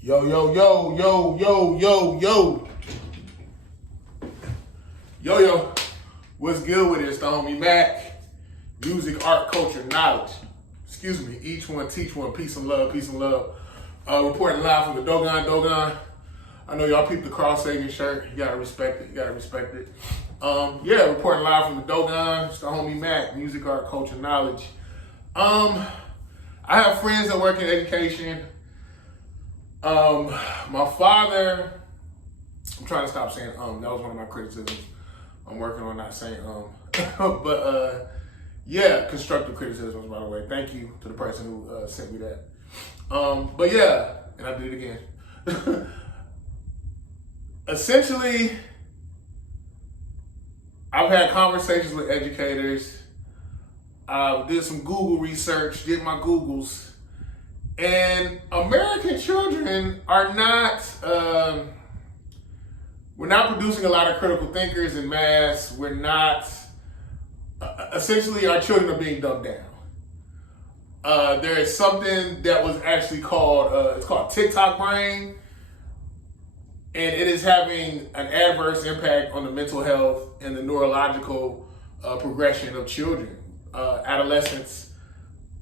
Yo, yo, yo, yo, yo, yo, yo. Yo, yo. What's good with it? It's the homie MACK. Music, art, culture, knowledge. Excuse me. Each one, teach one. Peace and love, peace and love. Reporting live from the Dogon. I know y'all peeped the cross-saving shirt. You gotta respect it. Reporting live from the Dogon. It's the homie MACK. Music, art, culture, knowledge. I have friends that work in education. My father, I'm trying to stop saying that was one of my criticisms. I'm working on not saying constructive criticisms, by the way. Thank you to the person who sent me that. And I did it again. Essentially, I've had conversations with educators. Did some Google research, did my Googles. And American children are not, we're not producing a lot of critical thinkers in mass. We're not, essentially our children are being dumbed down. There is something that was actually called, it's called TikTok brain. And it is having an adverse impact on the mental health and the neurological progression of children, adolescents,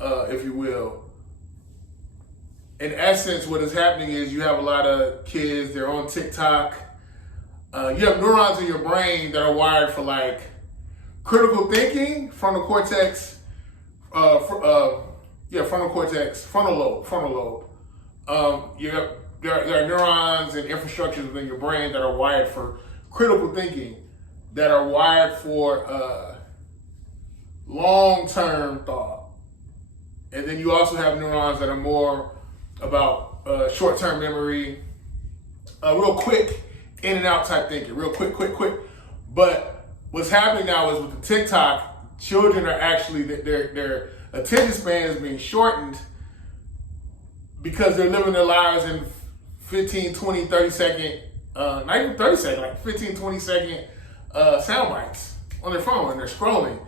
if you will. In essence, what is happening is you have a lot of kids, they're on TikTok. You have neurons in your brain that are wired for like critical thinking, frontal cortex, frontal lobe. There are neurons and infrastructures within your brain that are wired for critical thinking, that are wired for long-term thought. And then you also have neurons that are more about short-term memory, real quick, in and out type thinking, real quick. But what's happening now is with the TikTok, children are actually, their attention span is being shortened because they're living their lives in 15, 20, 30 second, not even 30 second, like 15, 20 second sound bites on their phone, and they're scrolling.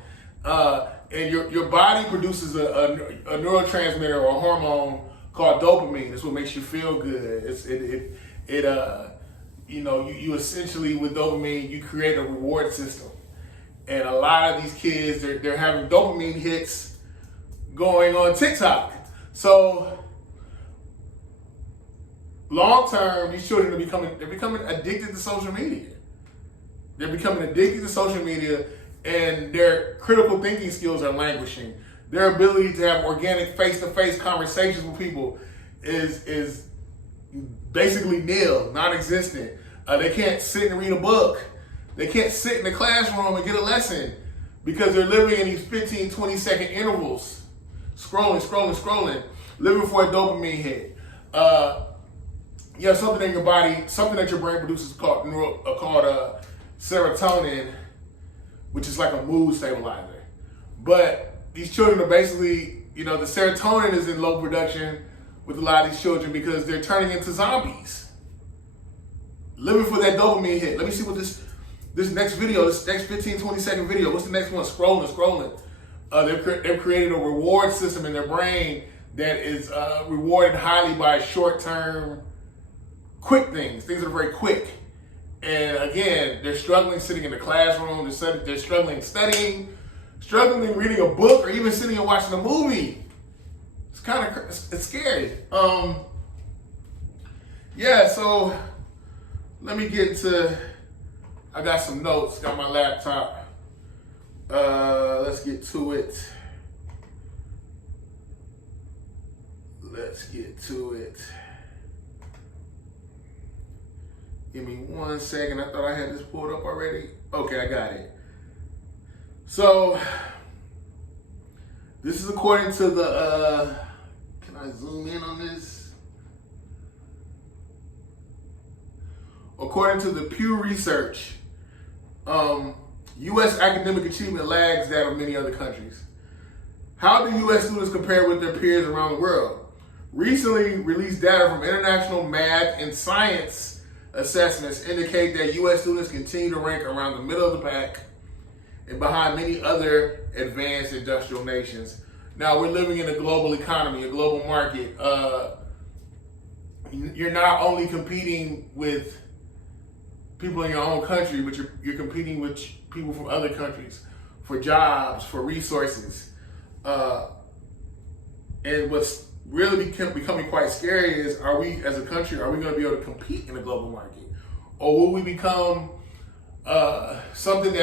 And your body produces a neurotransmitter or a hormone called dopamine. It's what makes you feel good. You essentially, with dopamine, you create a reward system. And a lot of these kids, they're having dopamine hits going on TikTok. So long term, these children are becoming addicted to social media. They're becoming addicted to social media, and their critical thinking skills are languishing. Their ability to have organic face-to-face conversations with people is basically nil, non-existent. They can't sit and read a book. They can't sit in the classroom and get a lesson because they're living in these 15, 20-second intervals, scrolling, living for a dopamine hit. You have something in your body, something that your brain produces called serotonin, which is like a mood stabilizer. But these children are basically, the serotonin is in low production with a lot of these children because they're turning into zombies, living for that dopamine hit. Let me see what this next video, this next 15, 20 second video, what's the next one? Scrolling. They've created a reward system in their brain that is rewarded highly by short-term, quick things that are very quick. And again, they're struggling sitting in the classroom, they're struggling studying, struggling reading a book, or even sitting and watching a movie. It's scary. So let me get to, I got some notes, got my laptop. Let's get to it. Give me 1 second. I thought I had this pulled up already. Okay, I got it. So, this is according to the, can I zoom in on this? According to the Pew Research, U.S. academic achievement lags that of many other countries. How do U.S. students compare with their peers around the world? Recently released data from international math and science assessments indicate that U.S. students continue to rank around the middle of the pack and behind many other advanced industrial nations. Now, we're living in a global economy, a global market. you're not only competing with people in your own country, but you're competing with people from other countries for jobs, for resources. And what's really becoming quite scary is, are we as a country, are we going to be able to compete in the global market? Or will we become something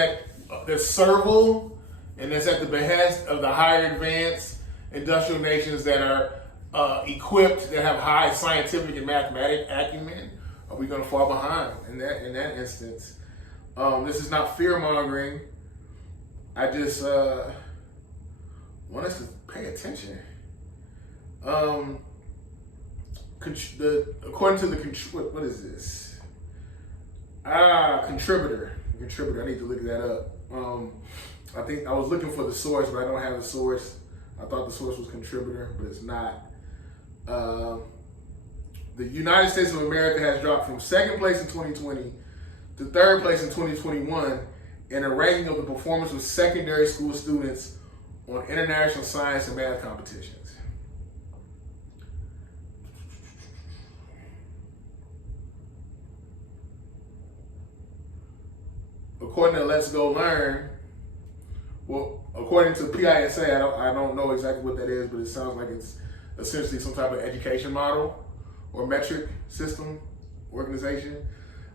that's servile and that's at the behest of the higher advanced industrial nations that are equipped, that have high scientific and mathematic acumen? Are we going to fall behind in that instance? This is not fear mongering. I just want us to pay attention. According to the what is this? Contributor. I need to look that up. I think I was looking for the source, but I don't have the source. I thought the source was contributor, but it's not. The United States of America has dropped from second place in 2020 to third place in 2021 in a ranking of the performance of secondary school students on international science and math competitions. According to Let's Go Learn, well, according to PISA, I don't know exactly what that is, but it sounds like it's essentially some type of education model or metric system organization.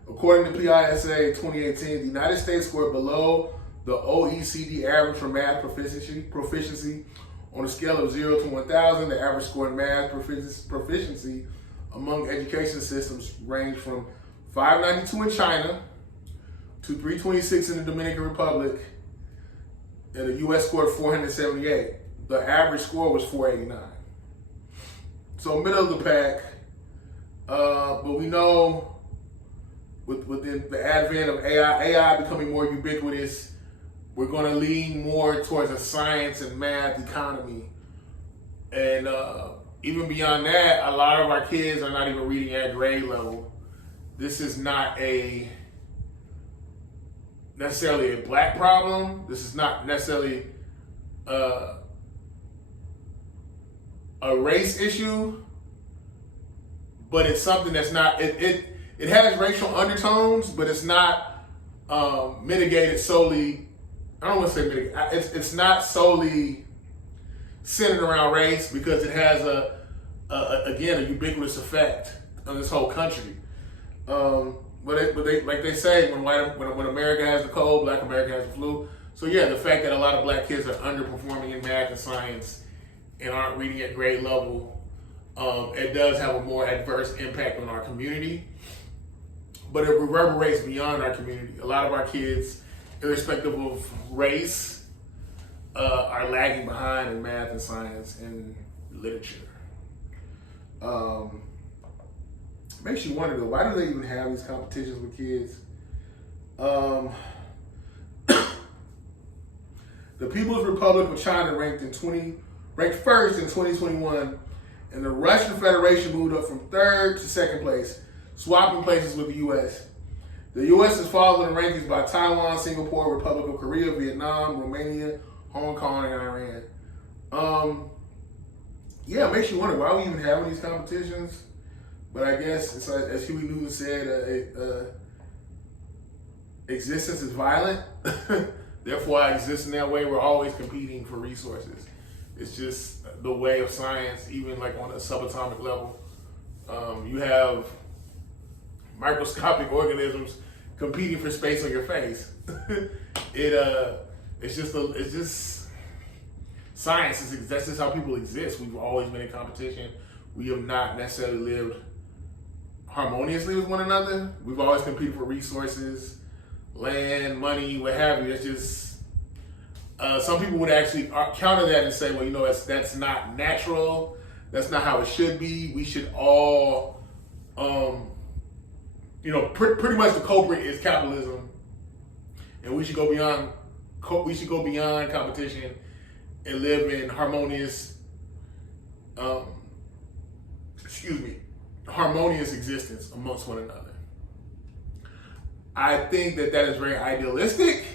According to PISA 2018, the United States scored below the OECD average for math proficiency on a scale of 0 to 1,000. The average score in math proficiency among education systems ranged from 592 in China to 326 in the Dominican Republic, and the U.S. scored 478. The average score was 489. So middle of the pack, but we know with the advent of AI becoming more ubiquitous, we're going to lean more towards a science and math economy. And even beyond that, a lot of our kids are not even reading at grade level. This is not necessarily a black problem. This is not necessarily a race issue, but it's something that's not, it has racial undertones, but it's not mitigated solely. I don't want to say mitigated. It's not solely centered around race, because it has again a ubiquitous effect on this whole country. But they like they say, when America has the cold, Black America has the flu. So yeah, the fact that a lot of black kids are underperforming in math and science and aren't reading at grade level, it does have a more adverse impact on our community. But it reverberates beyond our community. A lot of our kids, irrespective of race, are lagging behind in math and science and literature. Makes you wonder though, why do they even have these competitions with kids? The People's Republic of China ranked first in 2021, and the Russian Federation moved up from third to second place, swapping places with the U.S. The U.S. is followed in the rankings by Taiwan, Singapore, Republic of Korea, Vietnam, Romania, Hong Kong, and Iran. Yeah, it makes you wonder, why are we even having these competitions? But I guess, it's like, as Huey Newton said, existence is violent. Therefore, I exist in that way. We're always competing for resources. It's just the way of science, even like on a subatomic level. You have microscopic organisms competing for space on your face. It's just science. That's just how people exist. We've always been in competition. We have not necessarily lived harmoniously with one another. We've always competed for resources, land, money, what have you. It's just some people would actually counter that and say, well, that's not natural. That's not how it should be. We should all, pretty much the culprit is capitalism, and we should go beyond. We should go beyond competition and live in harmonious, harmonious existence amongst one another. I think that is very idealistic.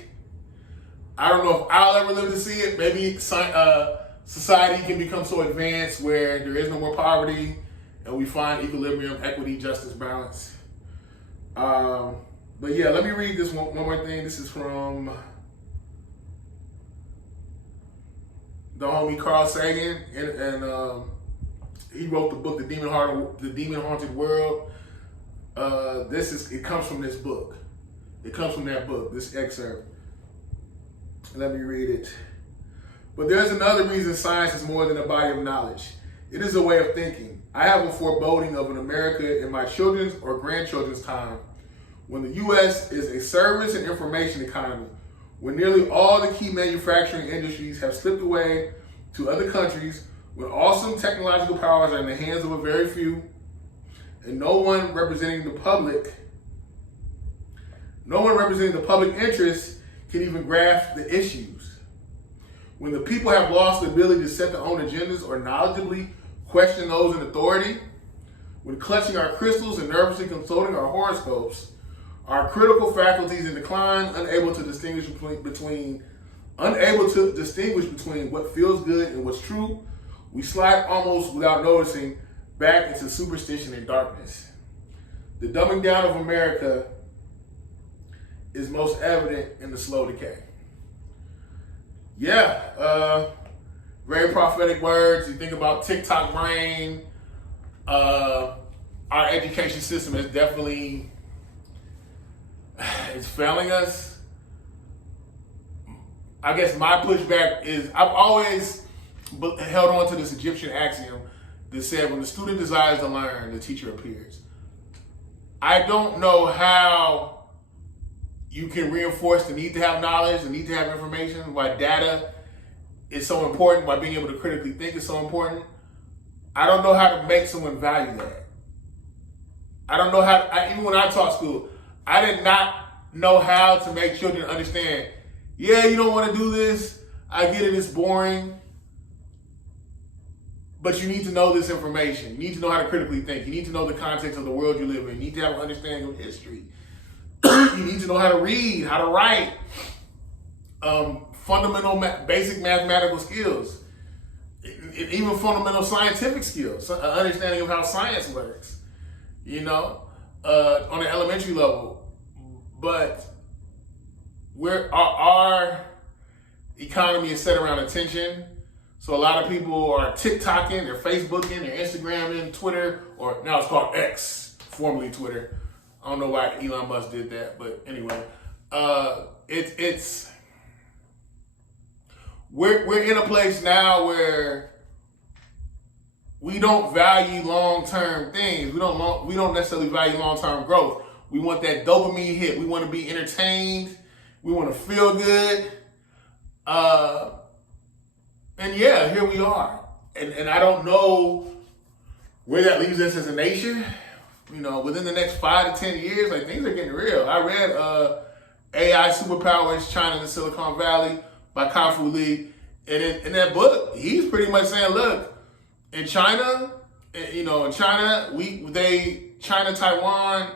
I don't know if I'll ever live to see it. Maybe society can become so advanced where there is no more poverty and we find equilibrium, equity, justice, balance. But yeah, let me read this one more thing. This is from the homie Carl Sagan, and he wrote the book, The Demon Haunted World. It comes from this book. It comes from that book, this excerpt. Let me read it. But there's another reason science is more than a body of knowledge. It is a way of thinking. I have a foreboding of an America in my children's or grandchildren's time, when the U.S. is a service and information economy, when nearly all the key manufacturing industries have slipped away to other countries, when awesome technological powers are in the hands of a very few, and no one representing the public interest can even grasp the issues. When the people have lost the ability to set their own agendas or knowledgeably question those in authority, when clutching our crystals and nervously consulting our horoscopes, our critical faculties in decline, unable to distinguish between what feels good and what's true, we slide almost without noticing back into superstition and darkness. The dumbing down of America is most evident in the slow decay. Yeah, very prophetic words. You think about TikTok brain. Our education system is definitely it's failing us. I guess my pushback is I've always held on to this Egyptian axiom that said when the student desires to learn, the teacher appears. I don't know how you can reinforce the need to have knowledge, the need to have information, why data is so important, why being able to critically think is so important. I don't know how to make someone value that. I don't know how, even when I taught school, I did not know how to make children understand, yeah, you don't want to do this, I get it, it's boring, but you need to know this information. You need to know how to critically think. You need to know the context of the world you live in. You need to have an understanding of history. You need to know how to read, how to write, fundamental, basic mathematical skills, even fundamental scientific skills, an understanding of how science works, on an elementary level. But our economy is set around attention. So a lot of people are TikToking, they're Facebooking, they're Instagramming, Twitter, or now it's called X, formerly Twitter. I don't know why Elon Musk did that, but anyway, we're in a place now where we don't value long-term things. We don't necessarily value long-term growth. We want that dopamine hit. We want to be entertained. We want to feel good. And yeah, here we are. And I don't know where that leaves us as a nation. Within the next 5 to 10 years, things are getting real. I read AI Superpowers, China and the Silicon Valley by Kai-Fu Lee. And in that book, he's pretty much saying, look, in China, China, Taiwan,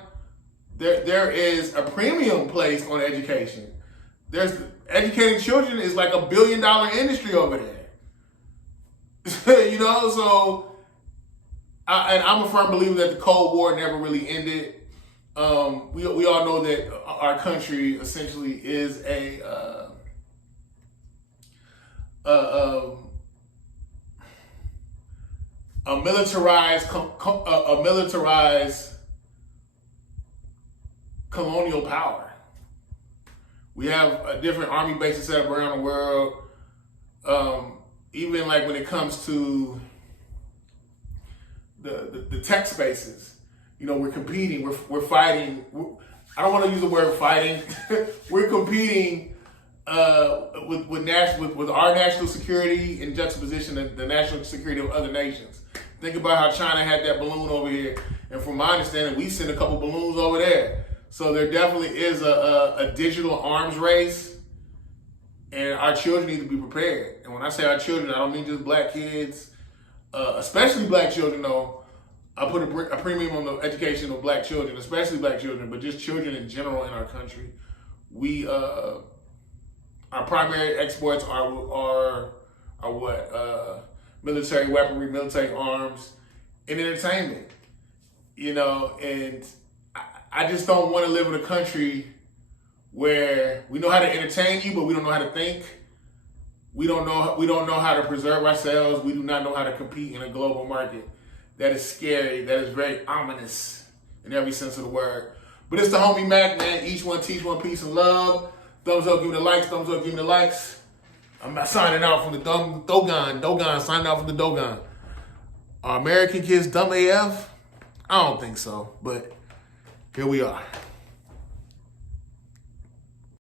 there is a premium placed on education. Educating children is like $1 billion industry over there. So I'm a firm believer that the Cold War never really ended. We all know that our country essentially is a militarized colonial power. We have different army bases set up around the world. Even like when it comes to the tech spaces, we're competing, we're fighting. I don't want to use the word fighting. We're competing with our national security in juxtaposition to the national security of other nations. Think about how China had that balloon over here, and from my understanding, we sent a couple balloons over there. So there definitely is a digital arms race, and our children need to be prepared. And when I say our children, I don't mean just black kids, especially black children, though. I put a premium on the education of black children, especially black children, but just children in general in our country. We, our primary exports are what? Military weaponry, military arms, in entertainment. You know, and I just don't want to live in a country where we know how to entertain you, but we don't know how to think. We don't know how to preserve ourselves. We do not know how to compete in a global market. That is scary. That is very ominous in every sense of the word. But it's the homie Mac, man. Each one teach one, peace and love. Thumbs up, give me the likes. Thumbs up, give me the likes. I'm not signing out from the Dogon, signing out from the Dogon. Are American kids dumb AF? I don't think so, but here we are.